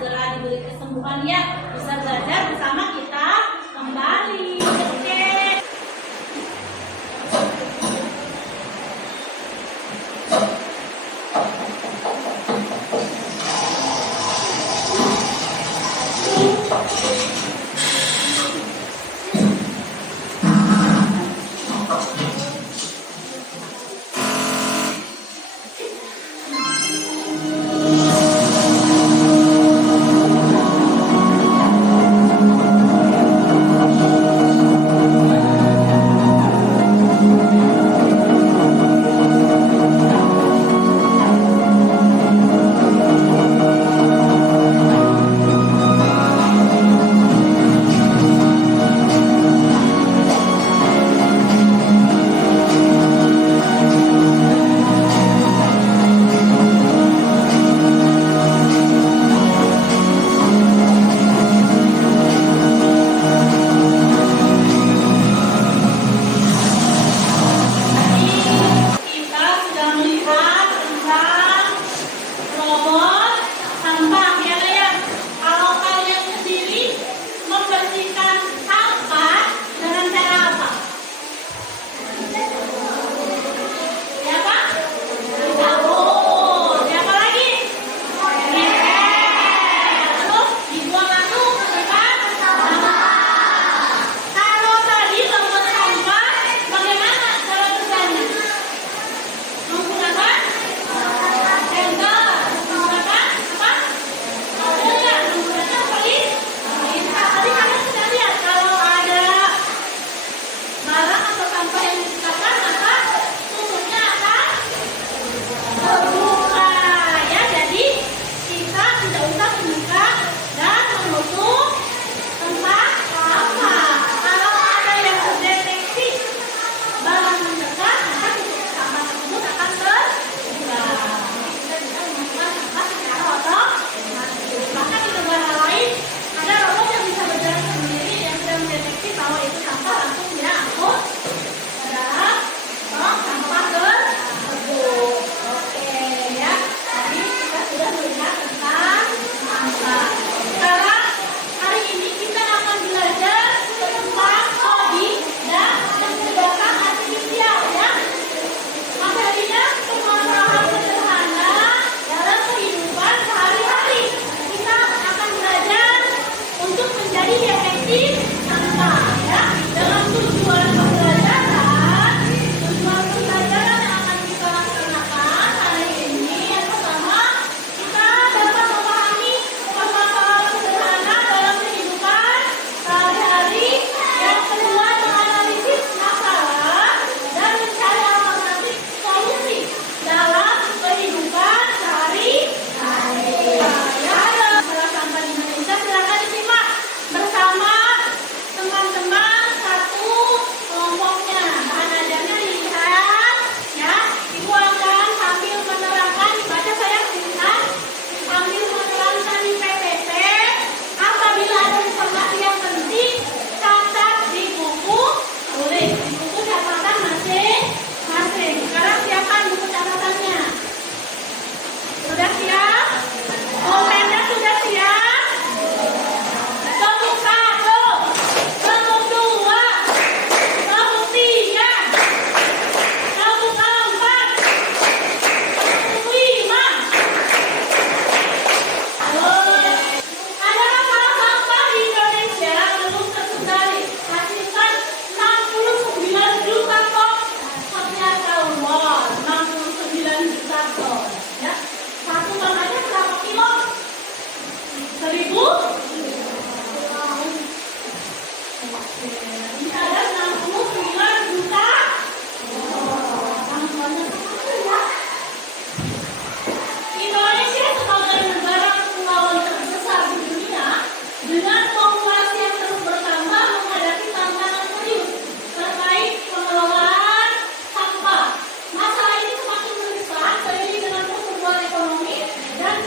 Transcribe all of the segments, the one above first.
segera diberi kesembuhan ya, bisa belajar bersama kita kembali. Oke.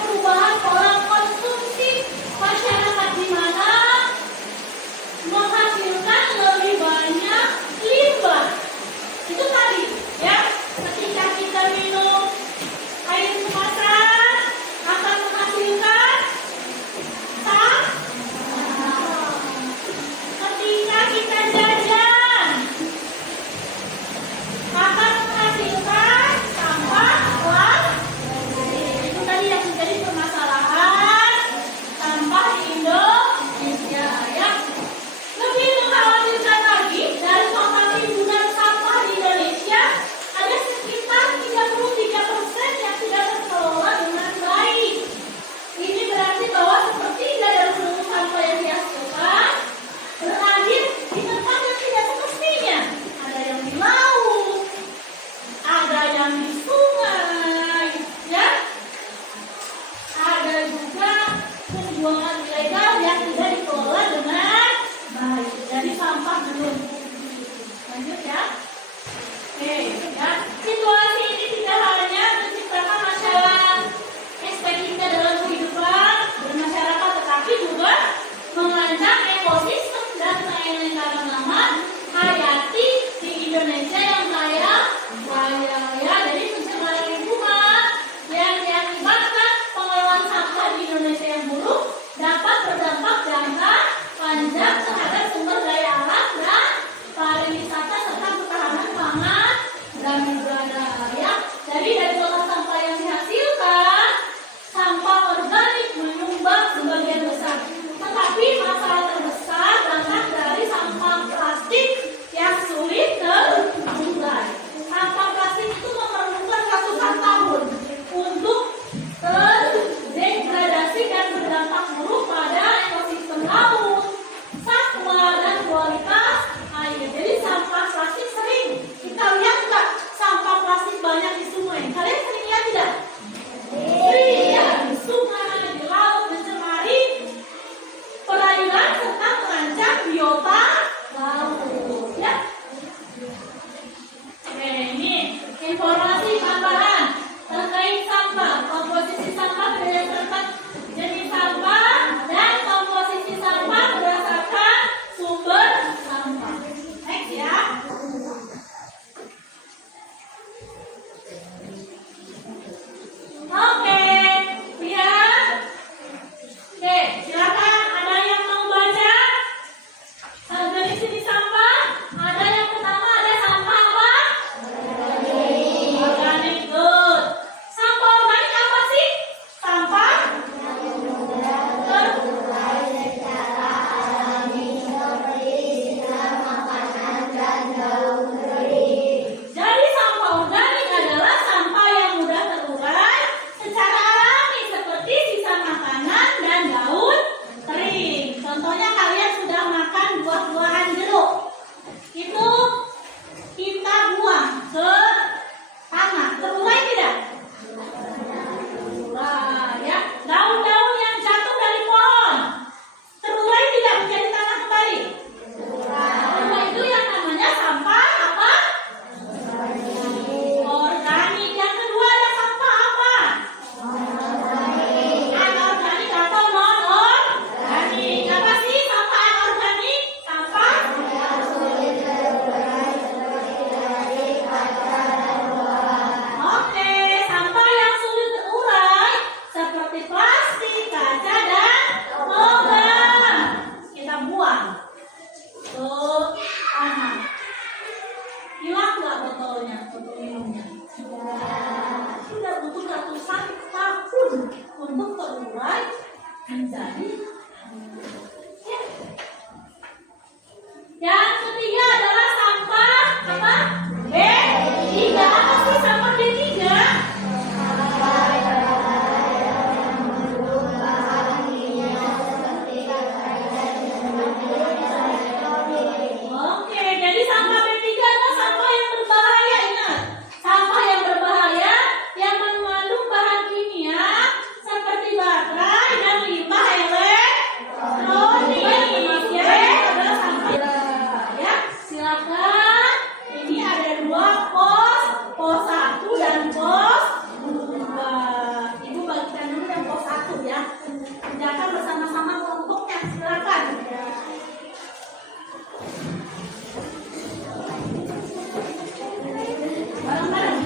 Perubahan pola konsumsi masyarakat yang tidak dikelola dengan baik. Jadi sampah belum. Lanjut ya. Oke, ya. Situasi ini tidak hanya menciptakan masalah estetika dalam kehidupan bermasyarakat, tetapi juga mengancam ekosistem dan keanekaragaman hayati di Indonesia yang kaya raya. Jadi pencemaran lingkungan yang diakibatkan pengelolaan sampah di Indonesia yang buruk dapat berdampak jangka panjang terhadap sumber daya alam dan pariwisata serta ketahanan pangan dan udara. Ya, jadi dari total sampah yang dihasilkan, sampah organik menyumbang sebagian besar. Tetapi masalah terbesar datang dari sampah plastik yang sulit terurai. Sampah plastik itu memerlukan ratusan tahun untuk terdegradasi dan berdampak buruk pada ekosistem laut, satwa, dan kualitas air. Jadi sampah plastik sering kita lihat nggak? Sampah plastik banyak di sungai. Kalian sering lihat tidak? Iya, di sungai, di laut, mencemari perairan serta merancang biota laut. Ya. Oke, ini informasi tambahan terkait sampah, komposisi sampah berdasarkan jenis sampah dan komposisi sampah berdasarkan sumber sampah. Next ya. Oke, lihat. Oke, silakan. Ada yang mau baca? Dari sini sampah. Ada yang pertama, ada sampah apa? Organik. Good. Sampah organik apa sih? Sampah terurai secara alami seperti sisa makanan dan daun kering. Jadi sampah organik adalah sampah yang mudah terurai secara alami seperti sisa makanan dan daun kering. Contohnya kalian sudah makan buah-buahan jeruk. Itu kita buang ke tanah. Terurai tidak? Terurai ya. Daun-daun yang jatuh dari pohon terurai tidak menjadi tanah kembali? Terurai. Itu yang namanya sampah apa? Organik. Yang kedua ada sampah apa? Anorganik atau non-organik. Apa sih sampah anorganik? Sampah oke, sampah yang sulit terurai seperti plastik, kaca, dan logam. Kita buang ke tanah. Hilang nggak botolnya, botol minumnya? Sudah butuh ratusan tahun untuk terurai menjadi. Ya. Yang ketiga adalah sampah apa? B3. Apa sih sampah B3? Oke, jadi sampah B3 adalah sampah yang berbahaya. Ingat, sampah yang berbahaya yang mengandung bahan kimia seperti baterai dan limbah elektronik. Ya, adalah sampah. Ya, silakan. Ini ada dua pos 1 dan pos 2. Ibu bagikan dulu yang pos 1 ya. Kerjakan bersama-sama kelompoknya. Silakan. Bareng-bareng.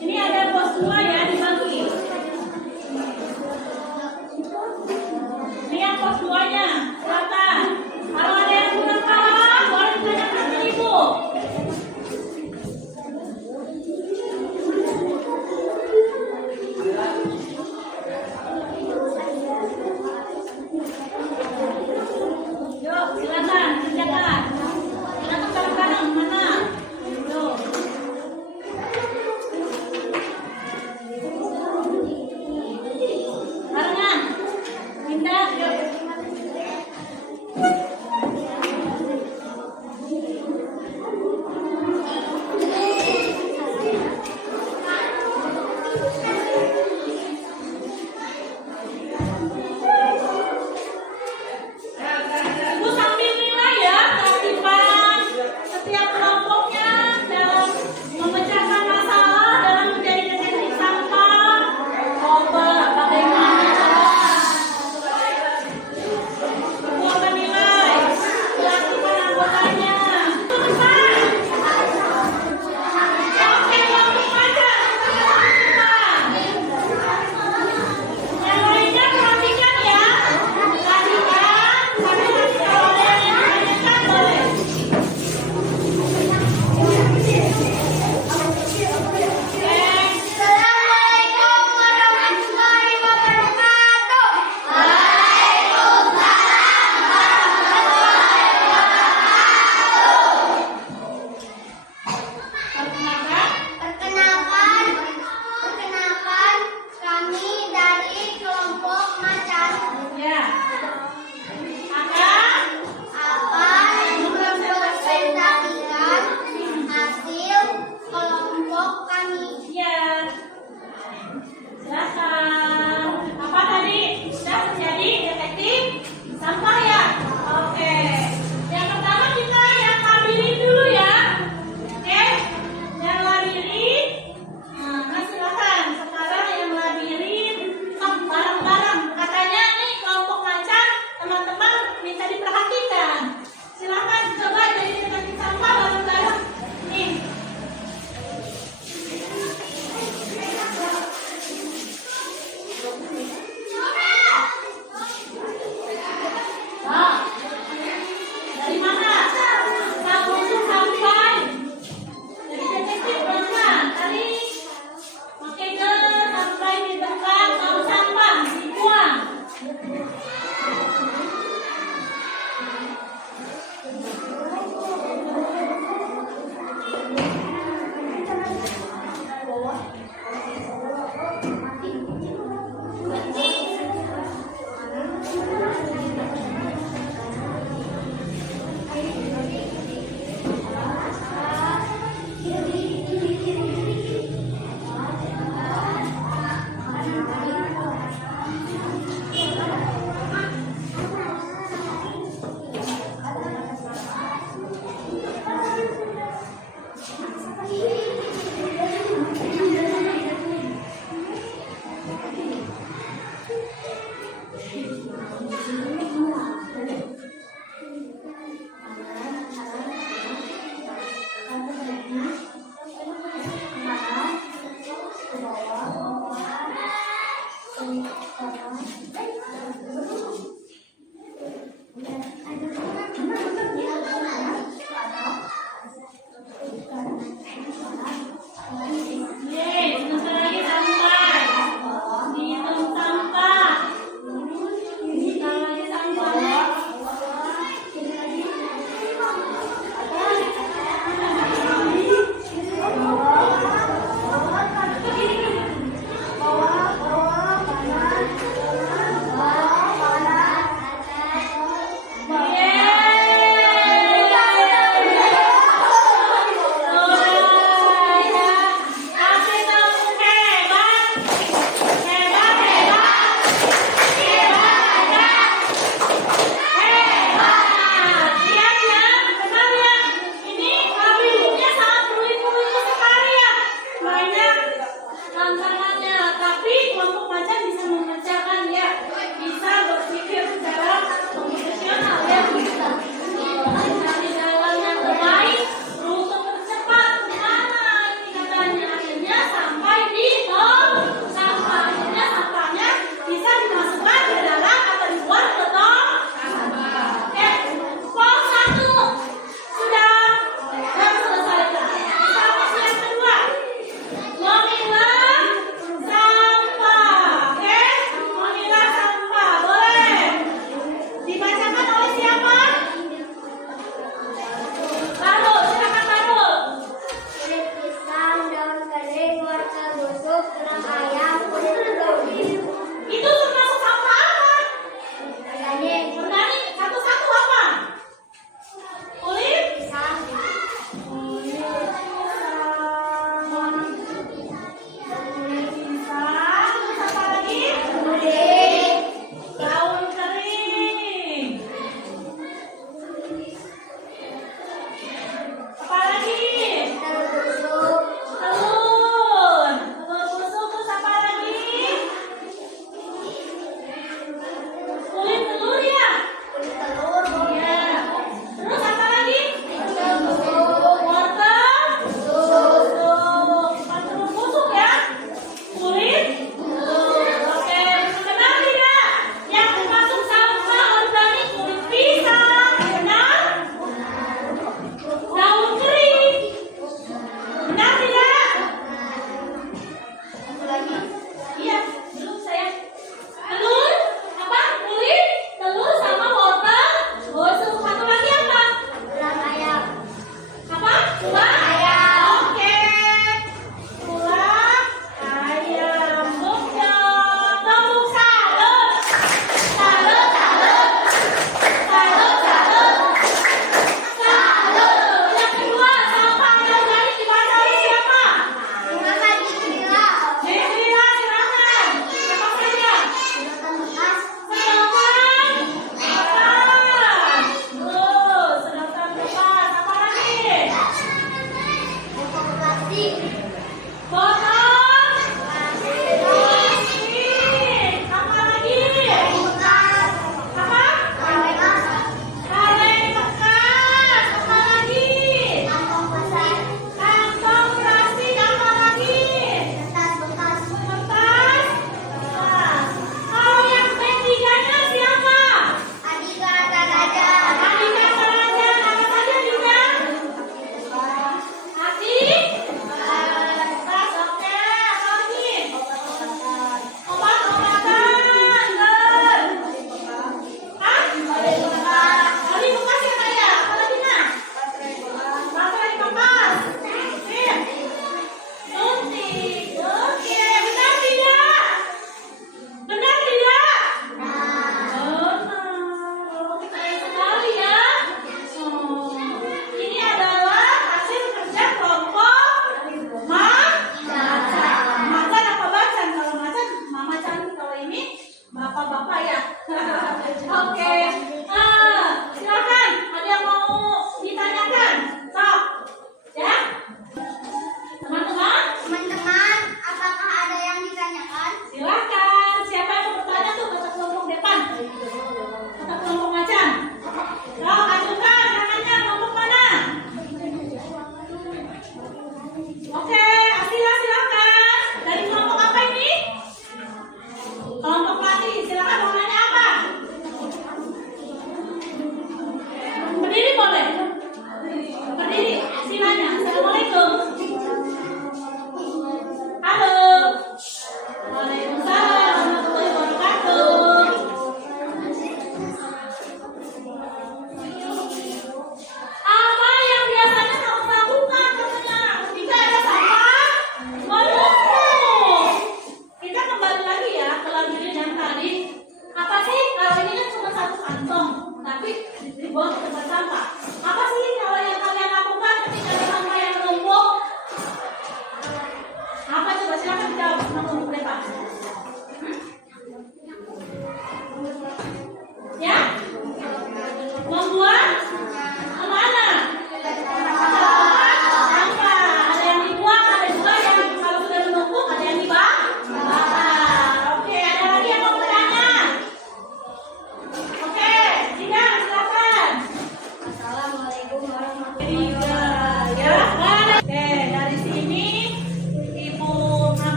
Ini ada pos 2 ya, dibagi.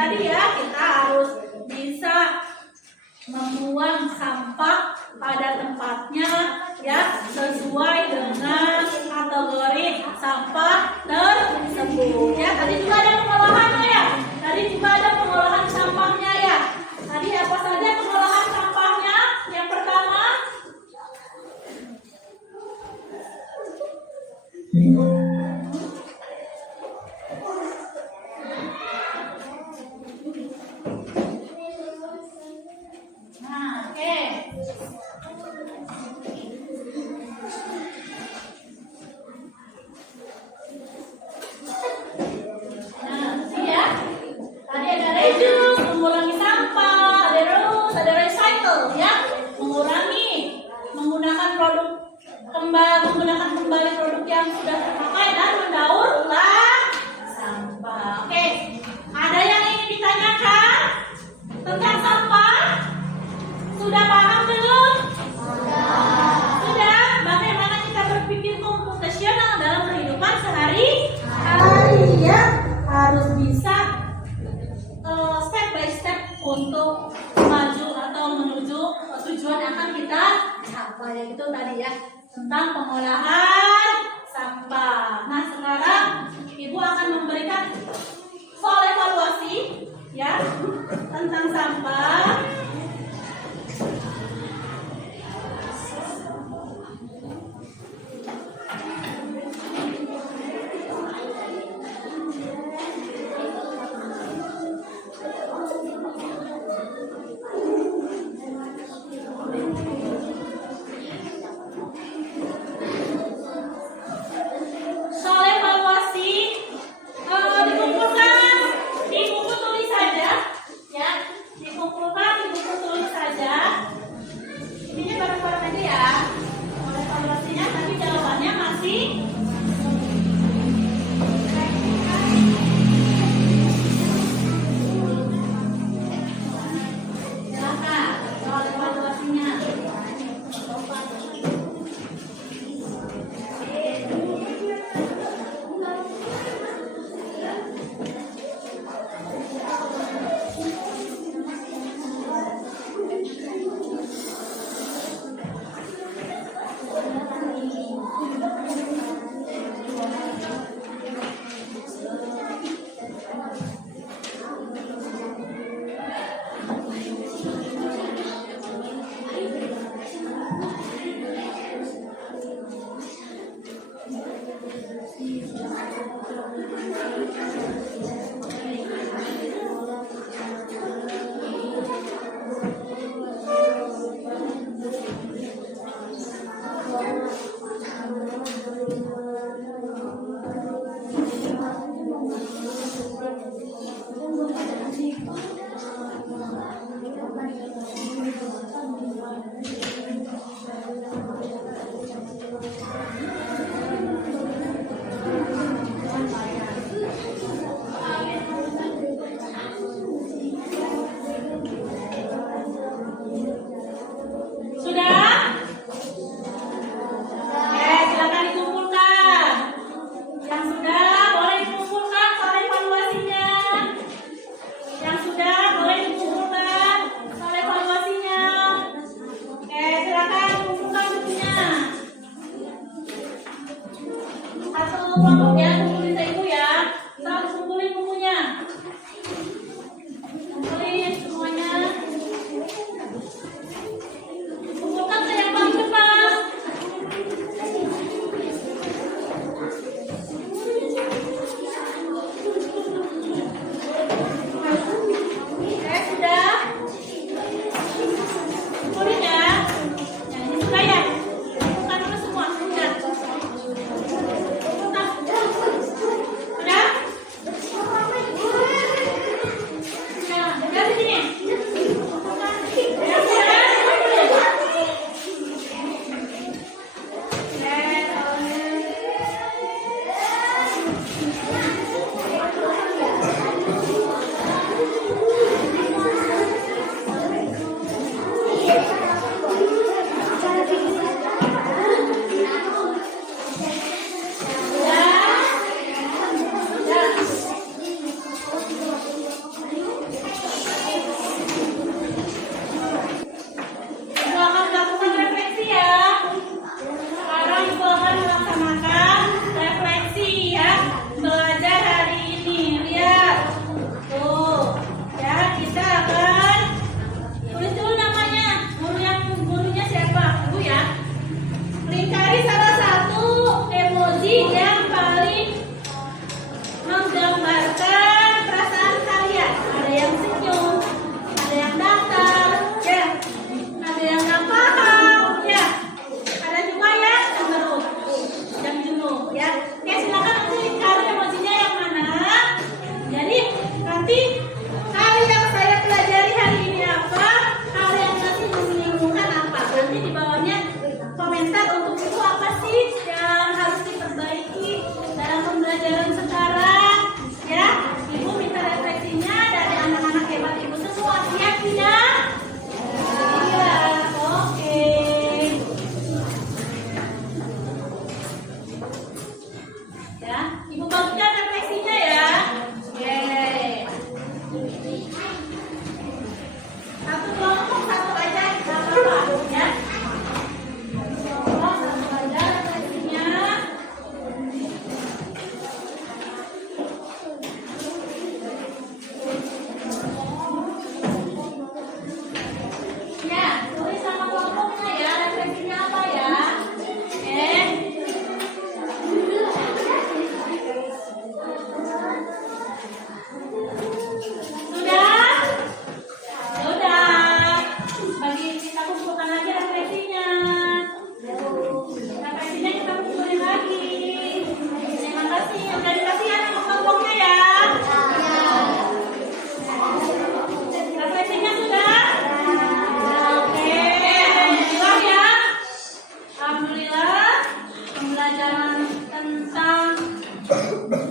tadi ya, kita harus bisa membuang sampah pada tempatnya ya, sesuai dengan kategori sampah tersebut ya. Tadi juga ada pengolahannya ya. Tadi juga ada pengolahan sampahnya ya. Tadi apa saja pengolahan sampahnya? Yang pertama, mengurangi sampah, ada recycle ya, menggunakan kembali produk yang sudah terpakai dan mendaur ulang sampah. Oke, ada yang ingin ditanyakan tentang sampah? Sudah paham belum? Sudah. Bagaimana kita berpikir komputasional dalam kehidupan sehari-hari ya? Harus bisa step by step untuk maju atau menuju tujuan yang akan kita capai. Itu tadi ya, tentang pengolahan sampah. Nah, sekarang Ibu akan memberikan soal evaluasi ya tentang sampah. Kelompok ya, kumpulin ke ibu ya. Kita harus kumpulin bukunya. Kumpulin semuanya. Kumpulkan ke yang paling depan. Oke, sudah. Kumpulin ya. Yang ini sudah ya. Kumpulkan dulu semua. Sudah. pelajaran tentang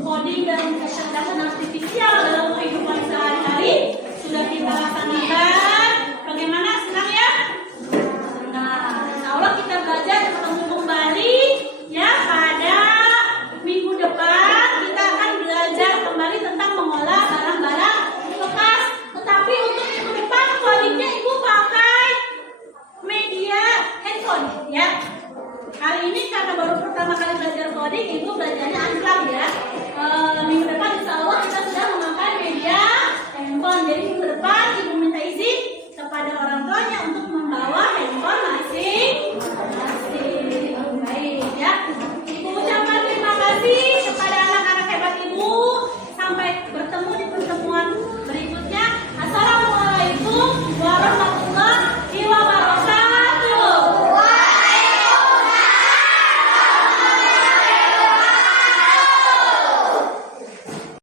coding dan kecerdasan artifisial dalam kehidupan sehari-hari sudah kita laksanakan. Bagaimana, senang ya? Nah, insya Allah kita belajar ketemu kembali ya pada minggu depan. Kita akan belajar kembali tentang mengolah barang-barang bekas. Tetapi untuk minggu depan codingnya ibu pakai media handphone ya. Hari ini karena baru pertama kali belajar coding, ibu belajarnya analog ya. Minggu depan insya Allah kita sudah memakai media handphone. Jadi minggu depan ibu minta izin kepada orang tuanya untuk membawa handphone masing